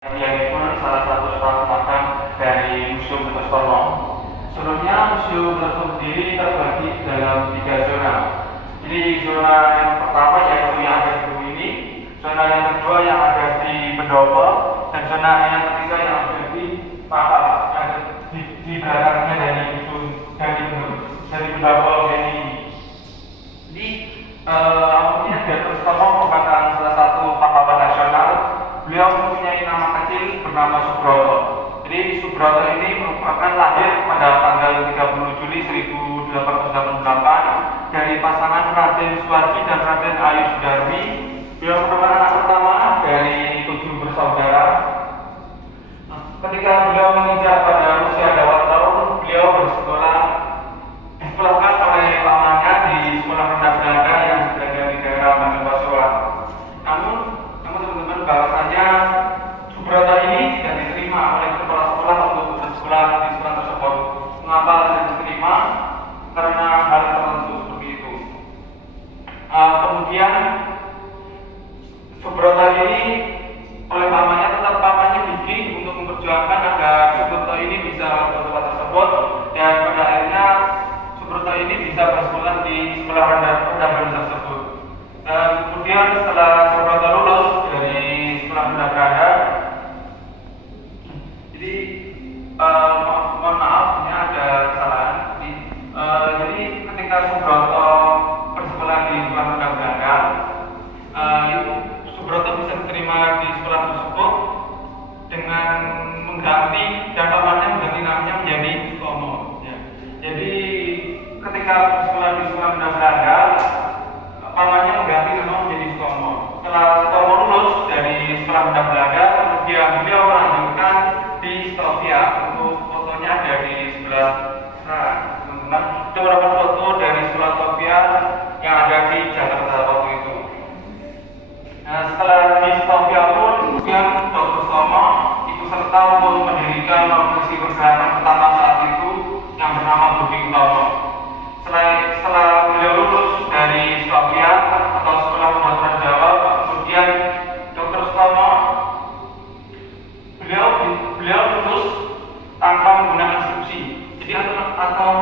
Yang pun salah satu suatu makam dari Museum Kertosono. Seluruhnya Museum Kertosono sendiri terbagi dalam 3 zona. Jadi zona yang pertama yaitu yang ada di bumi ini, zona yang kedua yang ada di Pendopo, dan zona yang ketiga yang ada di Pakal, yang ada di belakangnya dari Pendopo ini. Jadi Amunnya Dr. Sutomo merupakan salah satu pahlawan nasional. Beliau mempunyai nama kecil bernama Subroto. Jadi Subroto ini merupakan lahir pada tanggal 30 Juli 1888 dari pasangan Raden Suwardi dan Raden Ayu Sudarmi. Beliau merupakan anak pertama dari 7 bersaudara. Ketika beliau menginjak pada usia 2 tahun, beliau disekolahkan oleh pamannya di sekolah rendah Belanda yang berada di daerah Manokwari. Namun teman-teman bahwasanya Subroto ini tidak diterima oleh sekolah-sekolah untuk bersekolah di sekolah tersebut. Mengapa tidak diterima? Karena hal tertentu seperti itu. Kemudian Subroto ini oleh pamannya gigih untuk memperjuangkan agar Subroto ini bisa ke sekolah tersebut, dan pada akhirnya Subroto ini bisa bersekolah di sekolah rendah tersebut. Dan kemudian setelah Subroto lulus dari sekolah rendah berada, jadi mohon maaf ini ada kesalahan. Jadi ketika Subroto bersekolah di sekolah rendah berada, itu Subroto bisa diterima di sekolah tersebut dengan mengganti, dan pamannya mengganti namanya menjadi Sutomo. Ya. Jadi ketika bersekolah di sekolah rendah berada, pamannya mengganti nama menjadi Sutomo. Setelah Sutomo lulus dari sekolah rendah Belanda, kemudian beliau melanjutkan di Stovia. Untuk fotonya ada di sebelah sana, teman-teman. Itu beberapa foto dari sekolah Stovia yang ada di Jakarta waktu itu. Nah, setelah di Stovia pun, kemudian Dr. Sutomo ikut serta untuk mendirikan organisasi pergerakan pertama saat itu yang bernama Budi Utomo. Setelah beliau lulus dari Stovia atau Sekolah Kedokteran Jawa, kemudian Dr. Sutomo beliau lulus tanpa menggunakan skripsi, jadi atau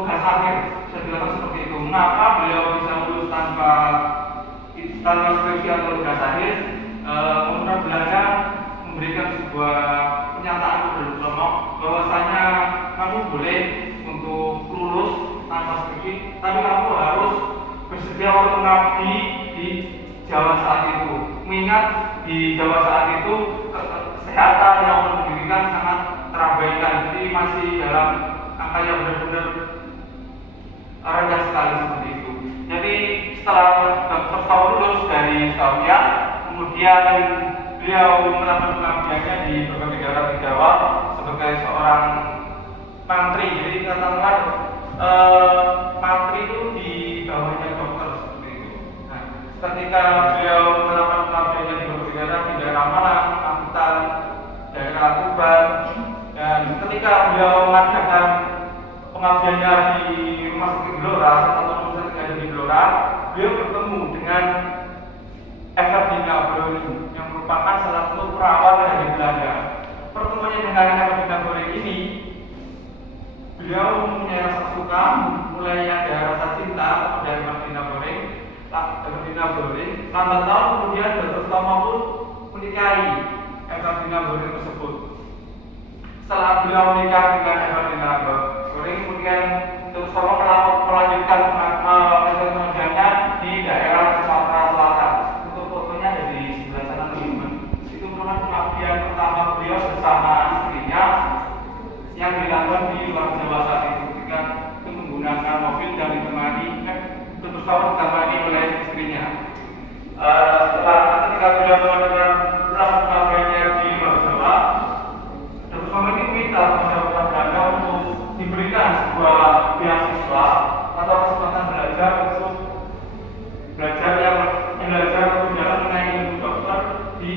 tugas akhir, saya bilang seperti itu. Mengapa beliau bisa lulus tanpa skripsi atau tugas akhir? Pemerintah Belanda memberikan sebuah pernyataan kepada Dr. Sutomo bahwasanya kamu boleh untuk lulus tanpa skripsi, tapi kamu harus bersedia untuk mengabdi di Jawa saat itu. Mengingat di Jawa saat itu kesehatan yang pendidikan sangat terabaikan, jadi masih dalam angka yang benar-benar rendah sekali seperti itu. Jadi setelah Dr. Sutomo lulus dari Stovia, kemudian beliau melakukan pengabdiannya di berbagai daerah di Jawa sebagai seorang mantri. Jadi katakanlah mantri itu di bawahnya dokter seperti itu. Nah, ketika beliau melakukan pengabdiannya di berbagai daerah di daerah Malang, Pacitan, daerah Tuban, dan ketika beliau mengadakan pengabdiannya di Rumah Sakit Blora atau Rumah Sakit yang ada di Blora, beliau bertemu dengan Everdina Boring yang merupakan salah satu perawat dari Belanda. Pertemuannya dengan Everdina Boring ini, beliau mempunyai rasa suka, mulai ada rasa cinta dari Everdina Boring. Lambat tahun kemudian Dr. Sutomo pun menikahi Everdina Boring tersebut. Setelah beliau menikah dengan Everdina Boring, kemudian Dr. Sutomo melanjutkan pengajiannya di daerah Sumatera Selatan. Untuk fotonya ada di sebelah sana, teman-teman. Itu merupakan pengabdian pertama beliau bersama istrinya yang dilakukan di luar Jawa saat itu, ketika itu menggunakan mobil dan ditemani Dr. Sutomo ditemani oleh istrinya. Ketika beliau melakukan pengabdiannya di luar Jawa, Dr. Sutomo ini minta kepada orang Belanda untuk diberikan sebuah beasiswa atau kesempatan belajar untuk belajar kebijakan mengenai ilmu dokter di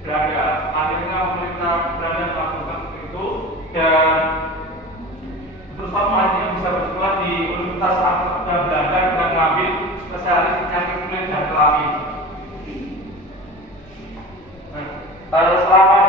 Belanda. Akhirnya pemerintah Belanda melakukan itu, dan Dr. Sutomo akhirnya bisa bersekolah di Universitas Agraria Belanda dengan mengambil spesialis penyakit kulit dan kelamin. Selama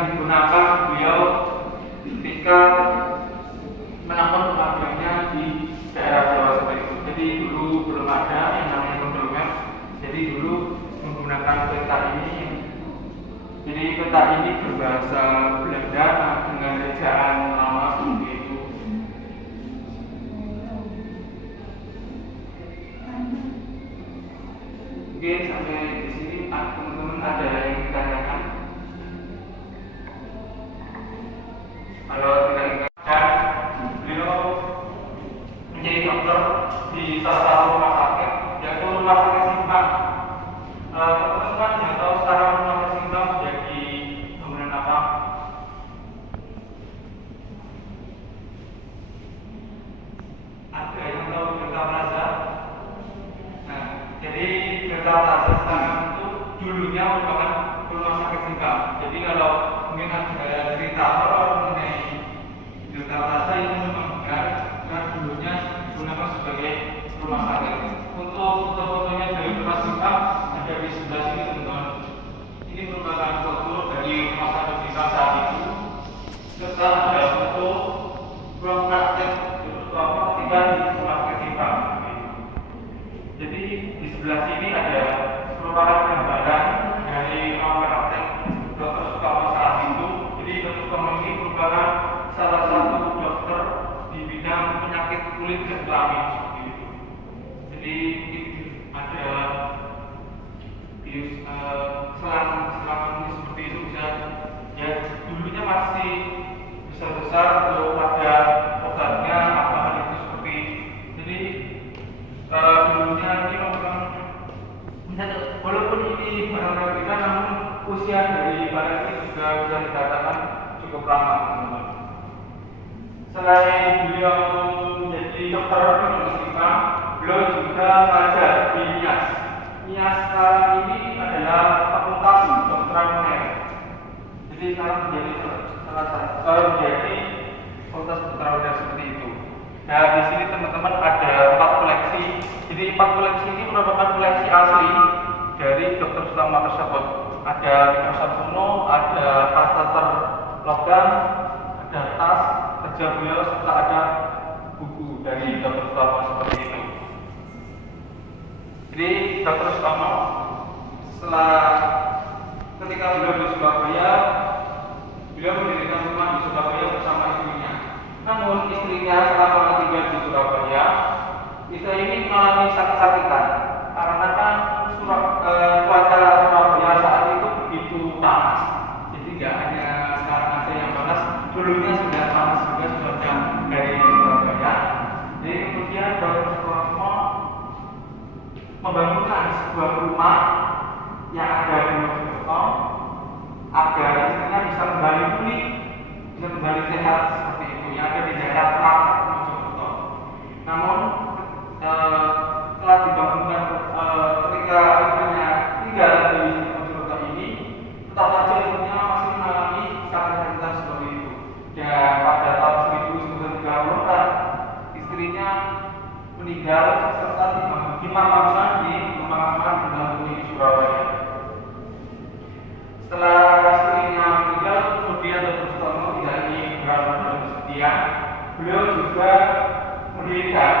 digunakan beliau ketika melakukan pengabdiannya di daerah Jawa seperti itu. Jadi dulu belum ada yang namanya kondomer. Jadi dulu menggunakan peta ini. Jadi peta ini berbahasa Belanda dengan ejaan lama seperti itu. Mungkin sampai di sini teman-teman ada yang ditanyakan. Kalau tidak ingat, beliau menjadi dokter di salah satu rumah sakit, yaitu rumah sakit Simpang. Teman-teman yang tahu sekarang rumah sakit Simpang menjadi bangunan apa? Ada yang tahu Delta Plaza? Nah, jadi Delta Plaza sekarang itu dulunya merupakan rumah sakit Simpang. Jadi kalau mungkin ada cerita horor mengenai Delta Plaza itu memang benar, karena dulunya digunakan sebagai rumah sakit. Untuk foto-fotonya dari rumah Simpang ada di sebelah sini teman-teman. Ini merupakan foto dari rumah sakit Simpang saat itu. Serta ada foto ruang praktek ketika di rumah sakit Simpang. Jadi di sebelah sini ada merupakan gambaran dari ruang praktek Dr. Sutomo saat itu. Jadi Dr. Sutomo ini merupakan salah satu dokter di bidang penyakit kulit dan kelamin seperti itu. Jadi ada virus selang ini seperti itu bisa ya dulunya masih besar-besar untuk ada obatnya apa itu seperti jadi dulunya ini memang walaupun ini barang kita namun usia dari barang ini juga bisa dikatakan cukup lama teman-teman. Selain beliau menjadi dokter di Simpang, beliau juga mengajar di NIAS. NIAS sekarang ini adalah Fakultas Kedokteran Uner. Jadi sekarang menjadi menjadi Fakultas Kedokteran Uner seperti itu. Nah di sini teman-teman ada 4 koleksi. Jadi 4 koleksi ini merupakan koleksi asli dari Dr. Sutomo tersebut. Ada mikroskop kuno, ada kateter logam, ada tas kerja beliau serta ada buku dari Dr. Sutomo seperti itu. Jadi Dr. Sutomo setelah ketika beliau di Surabaya, beliau mendirikan rumah di Surabaya bersama istrinya. Namun istrinya selama tinggal di Surabaya, istri ini mengalami sakit-sakitan karena kan cuaca Surabaya saat itu begitu panas. Jadi tidak hanya sekarang aja yang panas, dulunya sudah panas juga cuaca dari Surabaya. Jadi kemudian Dr. Sutomo membangunkan sebuah rumah yang ada di Mojokerto agar istrinya bisa kembali pulih, bisa kembali sehat seperti itu yang ada di daerah Klaten Mojokerto. Namun setelah dibangunkan ketika istrinya tinggal di Mojokerto ini, tetap saja istrinya masih mengalami sakit-sakitan seperti itu. Dan pada tahun 1934 istrinya meninggal serta dimakamkan di pemakaman Bendahuni di Surabaya. Setelah istrinya meninggal, kemudian Dr. Sutomo tidak ingin berada bersedia. Beliau juga mendirikan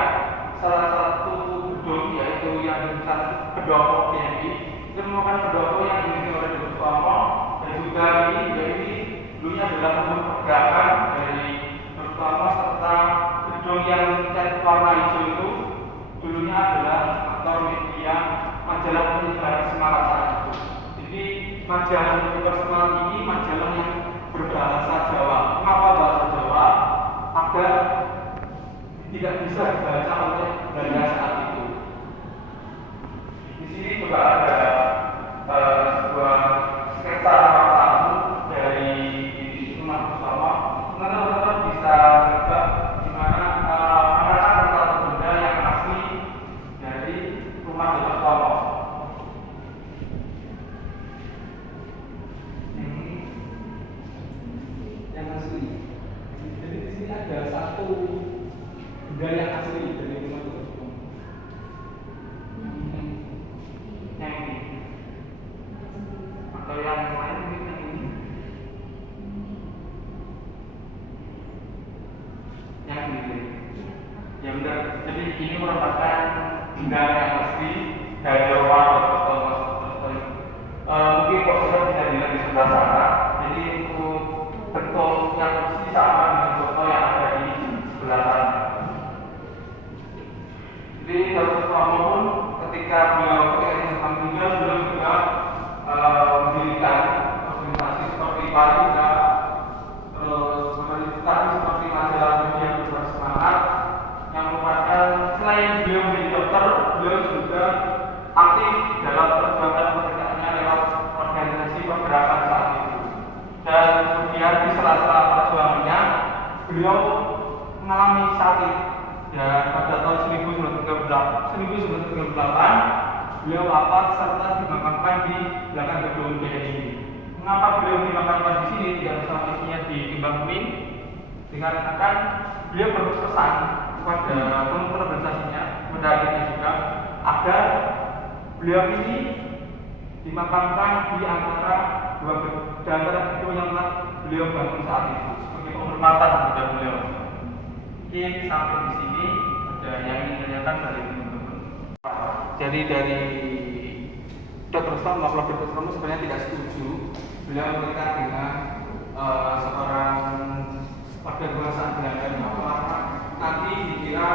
salah satu gedung yaitu yang disebut Pendopo PMI. Itu merupakan pendopo yang dimiliki oleh Dr. Sutomo dan juga ini dulunya adalah rumah pergerakan dari Dr. Sutomo serta gedung yang cat warna hijau itu dulunya adalah kantor media majalah penyebaran semangat saat itu. Jadi majalah penyebaran semangat ini majalah yang berbahasa Jawa. Mengapa bahasa Jawa? Agar tidak bisa dibaca oleh Belanda saat itu. Di sini juga ada sebuah sketsa ruang tamu dari rumah bersama. Teman-teman bisa melihat di mana ada benda yang asli dari rumah bersama. Ini yang asli. Jadi di sini ada satu benda yang asli dari rumah bersama. Yang ini atau yang lain mungkin yang ini. Ya benar. Jadi ini merupakan benda yang asli dari Eropa atau mungkin profesor bisa dilihat di sebelah sana. Jadi untuk bentuk yang persis sama dengan foto yang ada di sebelah sana. Jadi Dr. pun ketika di depan beliau juga mendirikan organisasi seperti Pariga, terus organisasi seperti majalah media bersemangat, yang merupakan selain beliau menjadi dokter, beliau juga aktif dalam perjuangan pernikahannya lewat organisasi pergerakan saat itu. Dan kemudian di sela-sela perjuangannya, beliau mengalami sakit. Dan pada tahun 1938, beliau wafat serta dimakamkan di belakang gedung BNI. Mengapa beliau dimakamkan di sini tidak bersama istrinya di Timbang Kuning? Dikarenakan beliau berpesan kepada teman-teman organisasinya, mendampingi juga agar beliau ini dimakamkan di antara gedung yang telah beliau bangun saat itu sebagai penghormatan kepada beliau. Mungkin sampai di sini ada yang ingin ditanyakan dari teman-teman. Jadi dari Dr. Stom, Dr. Stom sebenarnya tidak setuju beliau menikah dengan seorang warga kebangsaan Belanda, karena nanti dikira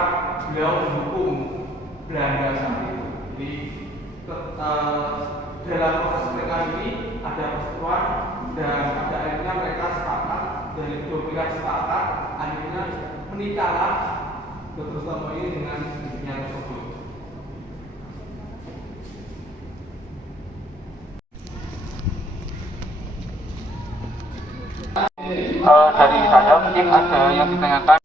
beliau mendukung Belanda saat itu. Jadi dalam proses pernikahan ini ada persetujuan dan pada akhirnya mereka sepakat, dari kedua pihak sepakat, akhirnya menikahlah Dr. Stom ini dengan istrinya tersebut. Dari saya mungkin ada yang ditanyakan.